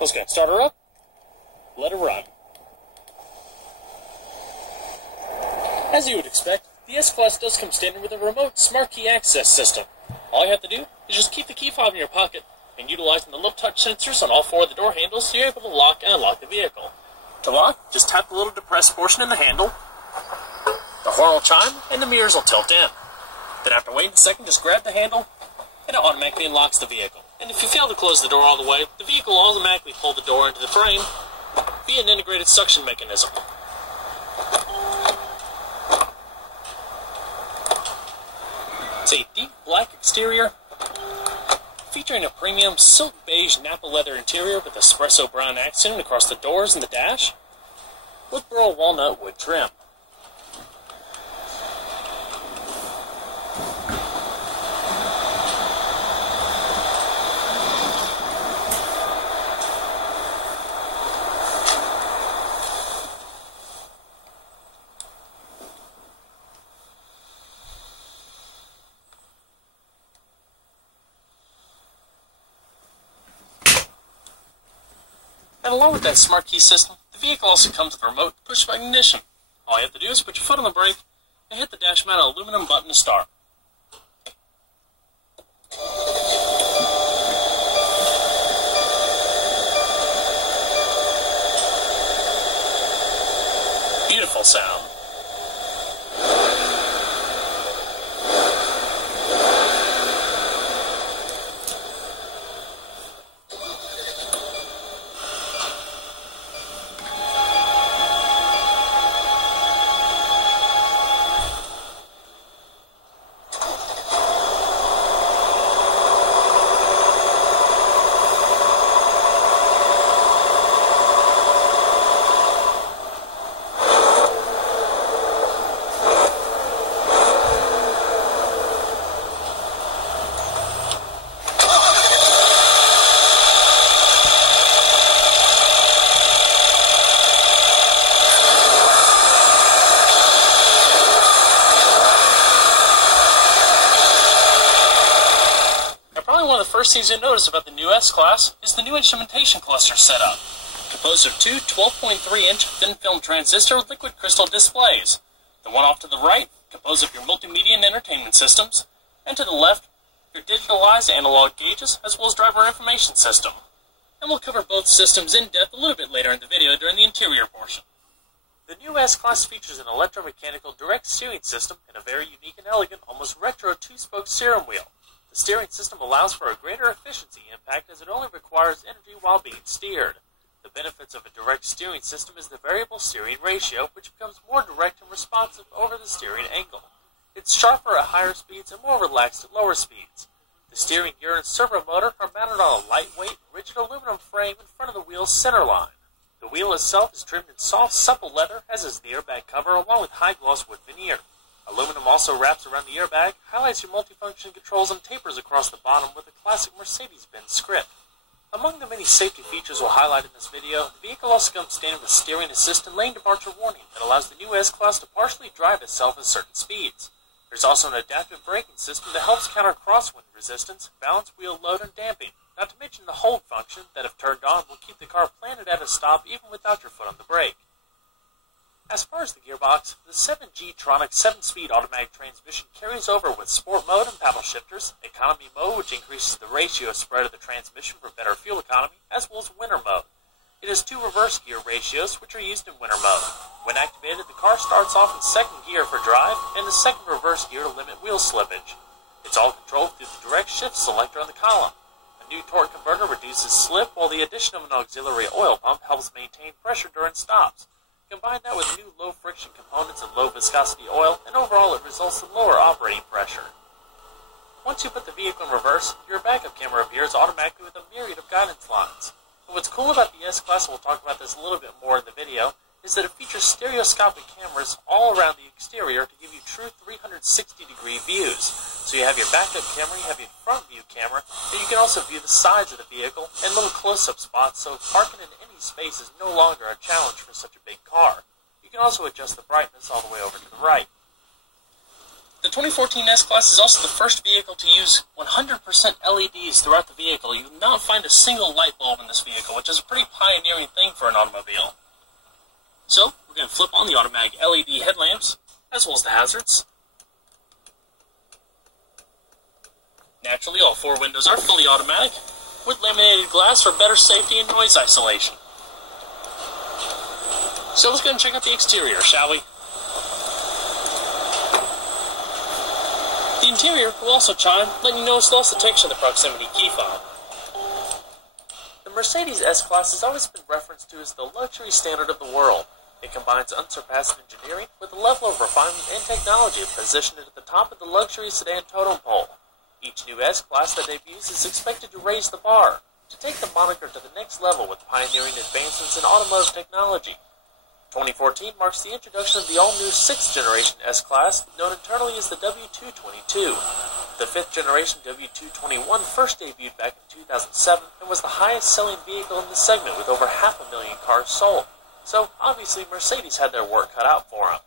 Let's go. Start her up. Let her run. As you would expect, the S-Class does come standard with a remote smart key access system. All you have to do is just keep the key fob in your pocket, and utilizing the little touch sensors on all four of the door handles, so you're able to lock and unlock the vehicle. To lock, just tap the little depressed portion in the handle, the horn will chime, and the mirrors will tilt in. Then after waiting a second, just grab the handle, and it automatically unlocks the vehicle. And if you fail to close the door all the way, the vehicle will automatically pull the door into the frame via an integrated suction mechanism. It's a deep black exterior, featuring a premium silk beige Napa leather interior with espresso brown accent across the doors and the dash, with burl walnut wood trim. And along with that smart key system, the vehicle also comes with a remote push-button ignition. All you have to do is put your foot on the brake and hit the dash mat aluminum button to start. Beautiful sound. One of the first things you'll notice about the new S-Class is the new instrumentation cluster setup, composed of two 12.3-inch thin-film transistor liquid crystal displays. The one off to the right, composed of your multimedia and entertainment systems, and to the left, your digitalized analog gauges, as well as driver information system. And we'll cover both systems in depth a little bit later in the video during the interior portion. The new S-Class features an electromechanical direct steering system and a very unique and elegant, almost retro two-spoke steering wheel. The steering system allows for a greater efficiency impact as it only requires energy while being steered. The benefits of a direct steering system is the variable steering ratio, which becomes more direct and responsive over the steering angle. It's sharper at higher speeds and more relaxed at lower speeds. The steering gear and servo motor are mounted on a lightweight, rigid aluminum frame in front of the wheel's center line. The wheel itself is trimmed in soft, supple leather, as is the airbag cover, along with high-gloss wood veneer. Aluminum also wraps around the airbag, highlights your multifunction controls, and tapers across the bottom with a classic Mercedes-Benz script. Among the many safety features we'll highlight in this video, the vehicle also comes standard with steering assist and lane departure warning that allows the new S-Class to partially drive itself at certain speeds. There's also an adaptive braking system that helps counter crosswind resistance, balance wheel load, and damping, not to mention the hold function that, if turned on, will keep the car planted at a stop even without your foot on the brake. As far as the gearbox, the 7G-tronic 7-speed automatic transmission carries over with sport mode and paddle shifters, economy mode, which increases the ratio spread of the transmission for better fuel economy, as well as winter mode. It has two reverse gear ratios, which are used in winter mode. When activated, the car starts off in second gear for drive, and the second reverse gear to limit wheel slippage. It's all controlled through the direct shift selector on the column. A new torque converter reduces slip, while the addition of an auxiliary oil pump helps maintain pressure during stops. Combine that with new low-friction components and low-viscosity oil, and overall it results in lower operating pressure. Once you put the vehicle in reverse, your backup camera appears automatically with a myriad of guidance lines. And what's cool about the S-Class, and we'll talk about this a little bit more in the video, is that it features stereoscopic cameras all around the exterior to give you true 360-degree views. So you have your backup camera, you have your front view camera, and you can also view the sides of the vehicle and little close-up spots, so parking in any space is no longer a challenge for such a big car. You can also adjust the brightness all the way over to the right. The 2014 S-Class is also the first vehicle to use 100% LEDs throughout the vehicle. You will not find a single light bulb in this vehicle, which is a pretty pioneering thing for an automobile. So, we're going to flip on the automatic LED headlamps, as well as the hazards. Naturally, all 4 windows are fully automatic, with laminated glass for better safety and noise isolation. So let's go and check out the exterior, shall we? The interior will also chime, letting you know it's lost detection of the proximity key fob. The Mercedes S-Class has always been referenced to as the luxury standard of the world. It combines unsurpassed engineering with a level of refinement and technology that position it at the top of the luxury sedan totem pole. Each new S-Class that debuts is expected to raise the bar, to take the moniker to the next level with pioneering advancements in automotive technology. 2014 marks the introduction of the all-new 6th generation S-Class, known internally as the W222. The 5th generation W221 first debuted back in 2007 and was the highest-selling vehicle in the segment with over 500,000 cars sold. So, obviously, Mercedes had their work cut out for them.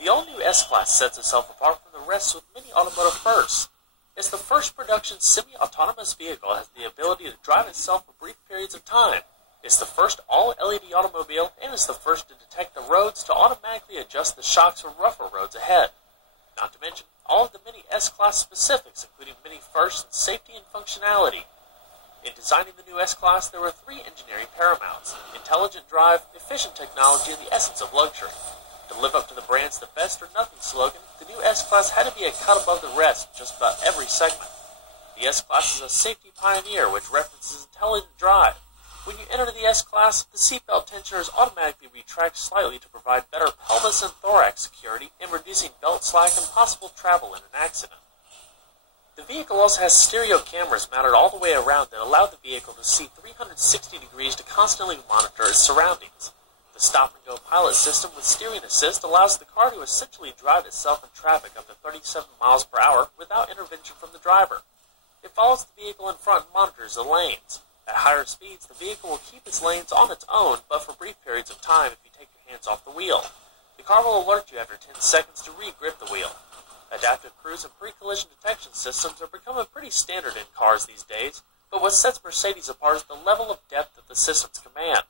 The all-new S-Class sets itself apart from the rest with many automotive firsts. It's the first production semi-autonomous vehicle that has the ability to drive itself for brief periods of time. It's the first all-LED automobile, and it's the first to detect the roads to automatically adjust the shocks for rougher roads ahead. Not to mention all of the many S-Class specifics, including many firsts in safety and functionality. In designing the new S-Class, there were 3 engineering paramounts: intelligent drive, efficient technology, and the essence of luxury. To live up to the brand's "the best or nothing" slogan, the new S-Class had to be a cut above the rest in just about every segment. The S-Class is a safety pioneer which references intelligent drive. When you enter the S-Class, the seatbelt tensioners automatically retract slightly to provide better pelvis and thorax security and reducing belt slack and possible travel in an accident. The vehicle also has stereo cameras mounted all the way around that allow the vehicle to see 360 degrees to constantly monitor its surroundings. The stop-and-go pilot system with steering assist allows the car to essentially drive itself in traffic up to 37 miles per hour without intervention from the driver. It follows the vehicle in front and monitors the lanes. At higher speeds, the vehicle will keep its lanes on its own, but for brief periods of time if you take your hands off the wheel. The car will alert you after 10 seconds to re-grip the wheel. Adaptive cruise and pre-collision detection systems are becoming pretty standard in cars these days, but what sets Mercedes apart is the level of depth that the systems command.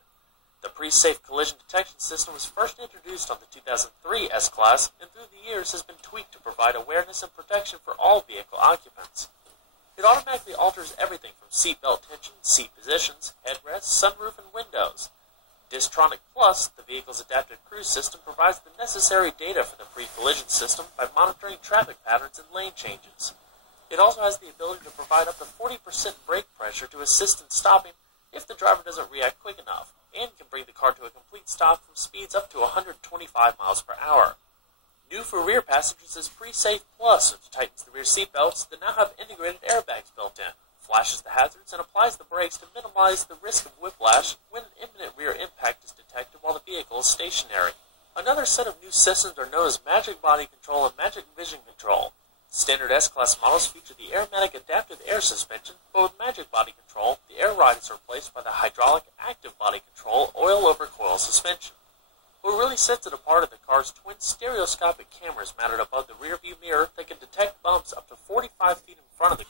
The pre-safe collision detection system was first introduced on the 2003 S-Class, and through the years has been tweaked to provide awareness and protection for all vehicle occupants. It automatically alters everything from seatbelt tension, seat positions, headrests, sunroof, and windows. Distronic Plus, the vehicle's adaptive cruise system, provides the necessary data for the pre-collision system by monitoring traffic patterns and lane changes. It also has the ability to provide up to 40% brake pressure to assist in stopping if the driver doesn't react quick enough, and can bring the car to a complete stop from speeds up to 125 miles per hour. New for rear passengers is Pre-Safe Plus, which tightens the rear seatbelts that now have integrated airbags built in, flashes the hazards, and applies the brakes to minimize the risk of whiplash when an imminent rear impact is detected while the vehicle is stationary. Another set of new systems are known as Magic Body Control and Magic Vision Control. Standard S-Class models feature the Airmatic Adaptive Air Suspension, but with Magic Body Control, the air ride is replaced by the Hydraulic Active Body Control oil-over-coil suspension. What really sets it apart are the car's twin stereoscopic cameras mounted above the rearview mirror that can detect bumps up to 45 feet in front of the